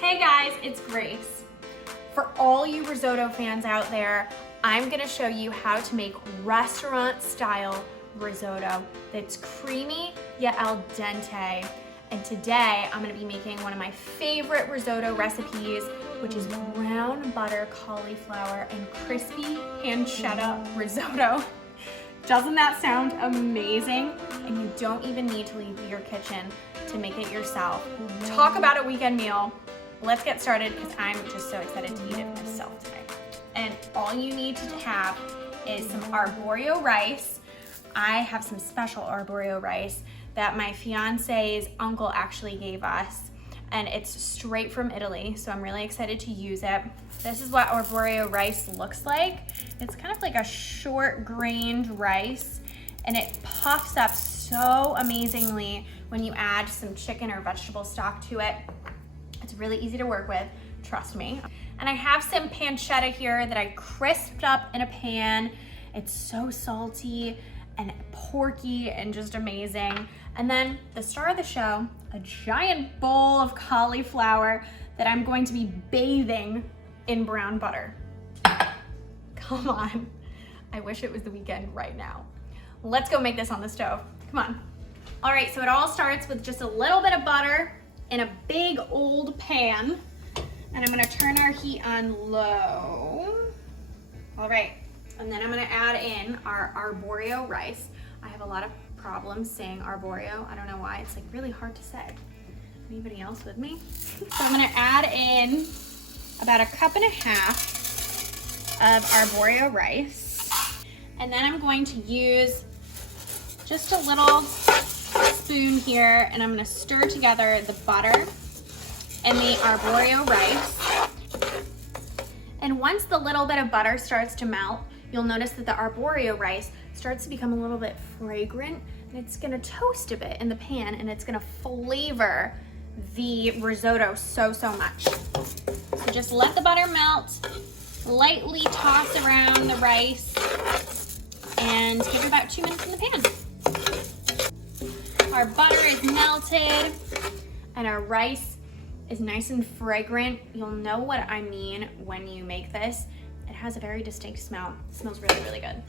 Hey guys, it's Grace. For all you risotto fans out there, I'm gonna show you how to make restaurant-style risotto that's creamy yet al dente. And today, I'm gonna be making one of my favorite risotto recipes, which is brown butter cauliflower and crispy pancetta risotto. Doesn't that sound amazing? And you don't even need to leave your kitchen to make it yourself. Talk about a weekend meal. Let's get started because I'm just so excited to eat it myself today. And all you need to have is some arborio rice. I have some special arborio rice that my fiance's uncle actually gave us, and it's straight from Italy, so I'm really excited to use it. This is what arborio rice looks like. It's kind of like a short grained rice, and it puffs up so amazingly when you add some chicken or vegetable stock to it. It's really easy to work with, trust me. And I have some pancetta here that I crisped up in a pan. It's so salty and porky and just amazing. And then the star of the show, a giant bowl of cauliflower that I'm going to be bathing in brown butter. Come on, I wish it was the weekend right now. Let's go make this on the stove, come on. All right, so it all starts with just a little bit of butter in a big old pan. And I'm gonna turn our heat on low. All right, and then I'm gonna add in our arborio rice. I have a lot of problems saying arborio. I don't know why, it's like really hard to say. Anybody else with me? So I'm gonna add in about 1.5 cups of arborio rice. And then I'm going to use just a little spoon here, and I'm gonna stir together the butter and the arborio rice. And once the little bit of butter starts to melt, you'll notice that the arborio rice starts to become a little bit fragrant, and it's gonna toast a bit in the pan, and it's gonna flavor the risotto so much. So just let the butter melt, lightly toss around the rice, and give it about 2 minutes in the pan. Our butter is melted, and our rice is nice and fragrant. You'll know what I mean when you make this. It has a very distinct smell. It smells really, really good.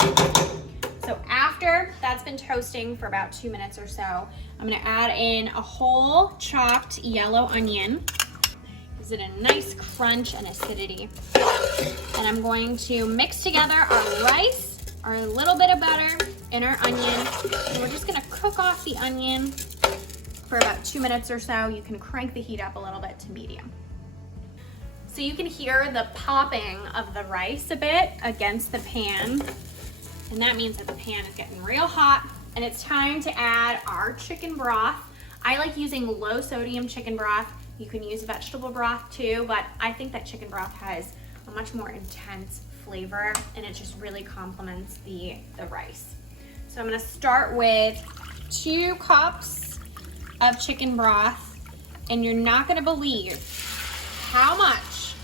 So after that's been toasting for about 2 minutes or so, I'm gonna add in a whole chopped yellow onion. Gives it a nice crunch and acidity. And I'm going to mix together our rice, our little bit of butter, and our onion. And we're just gonna cook off the onion for about 2 minutes or so. You can crank the heat up a little bit to medium. So you can hear the popping of the rice a bit against the pan. And that means that the pan is getting real hot, and it's time to add our chicken broth. I like using low sodium chicken broth. You can use vegetable broth too, but I think that chicken broth has a much more intense flavor, and it just really complements the rice. So I'm gonna start with 2 cups of chicken broth, and you're not gonna believe how much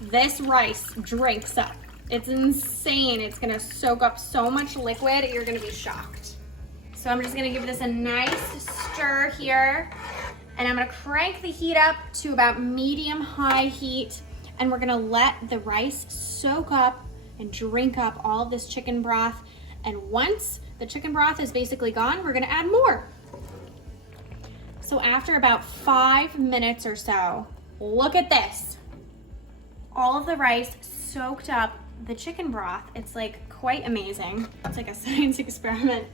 this rice drinks up. It's insane. It's gonna soak up so much liquid, you're gonna be shocked. So I'm just gonna give this a nice stir here, and I'm gonna crank the heat up to about medium-high heat, and we're gonna let the rice soak up and drink up all of this chicken broth. And once the chicken broth is basically gone, we're gonna add more. So after about 5 minutes or so, look at this. All of the rice soaked up the chicken broth. It's like quite amazing. It's like a science experiment.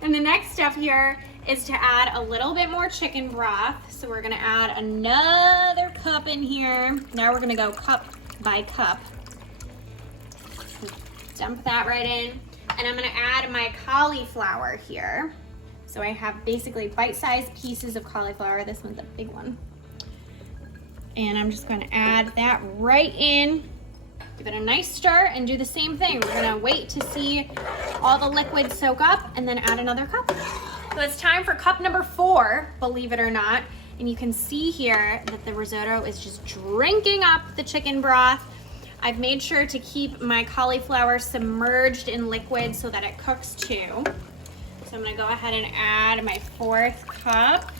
And the next step here is to add a little bit more chicken broth. So we're gonna add another cup in here. Now we're gonna go cup by cup. Dump that right in. And I'm gonna add my cauliflower here. So I have basically bite-sized pieces of cauliflower. This one's a big one. And I'm just gonna add that right in. Give it a nice stir and do the same thing. We're gonna wait to see all the liquid soak up and then add another cup. So it's time for cup number 4, believe it or not. And you can see here that the risotto is just drinking up the chicken broth. I've made sure to keep my cauliflower submerged in liquid so that it cooks too. So I'm gonna go ahead and add my 4th cup,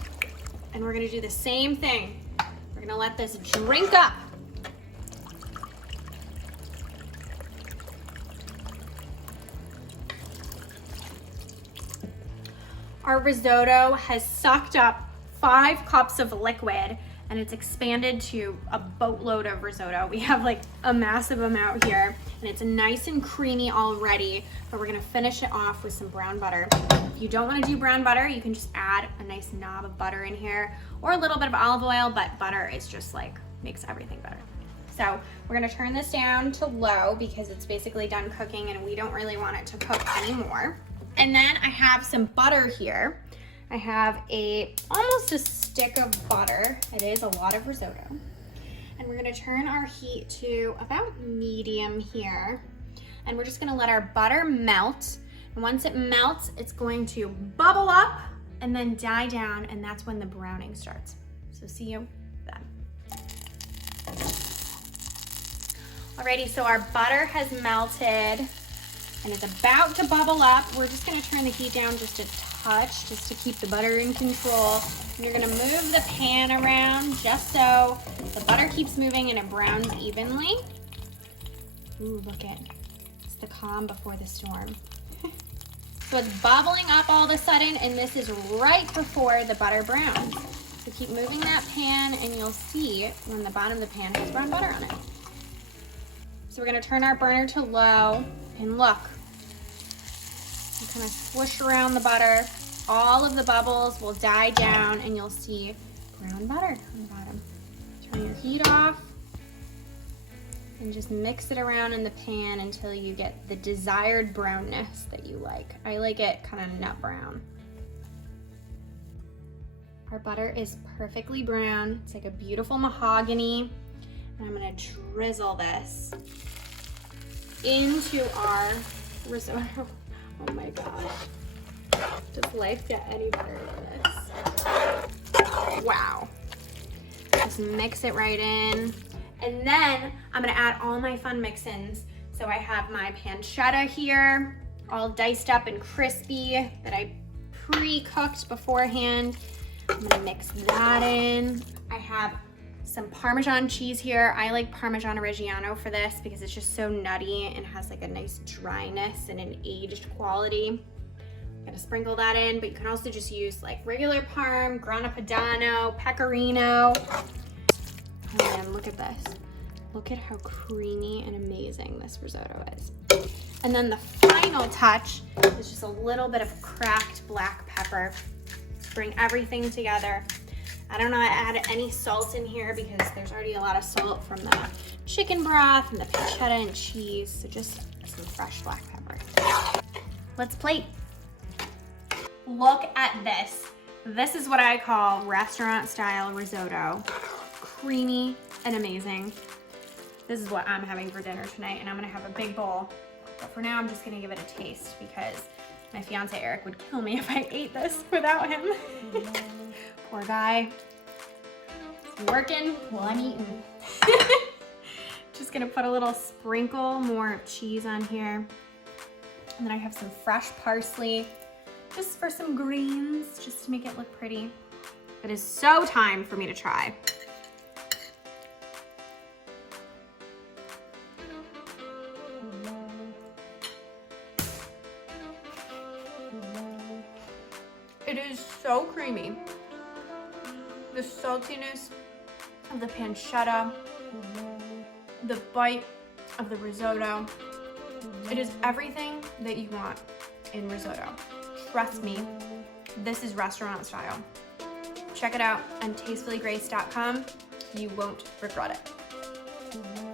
and we're gonna do the same thing. We're gonna let this drink up. Our risotto has sucked up 5 cups of liquid and it's expanded to a boatload of risotto. We have like a massive amount here and it's nice and creamy already, but we're gonna finish it off with some brown butter. If you don't wanna do brown butter, you can just add a nice knob of butter in here or a little bit of olive oil, but butter is just like, makes everything better. So we're gonna turn this down to low because it's basically done cooking and we don't really want it to cook anymore. And then I have some butter here. I have almost a stick of butter. It is a lot of risotto. And we're gonna turn our heat to about medium here. And we're just gonna let our butter melt. And once it melts, it's going to bubble up and then die down, and that's when the browning starts. So see you then. Alrighty, so our butter has melted and it's about to bubble up. We're just gonna turn the heat down just a touch, just to keep the butter in control. And you're gonna move the pan around just so the butter keeps moving and it browns evenly. Ooh, look it. It's the calm before the storm. So it's bubbling up all of a sudden, and this is right before the butter browns. So keep moving that pan and you'll see when the bottom of the pan has brown butter on it. So we're gonna turn our burner to low and look. You kind of swoosh around the butter. All of the bubbles will die down and you'll see brown butter on the bottom. Turn your heat off and just mix it around in the pan until you get the desired brownness that you like. I like it kind of nut brown. Our butter is perfectly brown. It's like a beautiful mahogany. And I'm gonna drizzle this into our risotto. Oh my God. Does life get any better than this? Wow. Just mix it right in. And then I'm gonna add all my fun mix-ins. So I have my pancetta here, all diced up and crispy that I pre-cooked beforehand. I'm gonna mix that in. I have some Parmesan cheese here. I like Parmesan Reggiano for this because it's just so nutty and has like a nice dryness and an aged quality. I'm gonna sprinkle that in, but you can also just use like regular Parm, Grana Padano, Pecorino. And look at this. Look at how creamy and amazing this risotto is. And then the final touch is just a little bit of cracked black pepper to bring everything together. I don't know I add any salt in here because there's already a lot of salt from the chicken broth and the pancetta and cheese, so just some fresh black pepper. Let's plate. Look at this. This is what I call restaurant style risotto. Creamy and amazing. This is what I'm having for dinner tonight, and I'm gonna have a big bowl. But for now, I'm just gonna give it a taste because my fiance Eric would kill me if I ate this without him. Poor guy. He's working while I'm eating. Just gonna put a little sprinkle more of cheese on here. And then I have some fresh parsley, just for some greens, just to make it look pretty. It is so time for me to try. It is so creamy. The saltiness of the pancetta, the bite of the risotto. It is everything that you want in risotto. Trust me, this is restaurant style. Check it out on tastefullygrace.com. You won't regret it.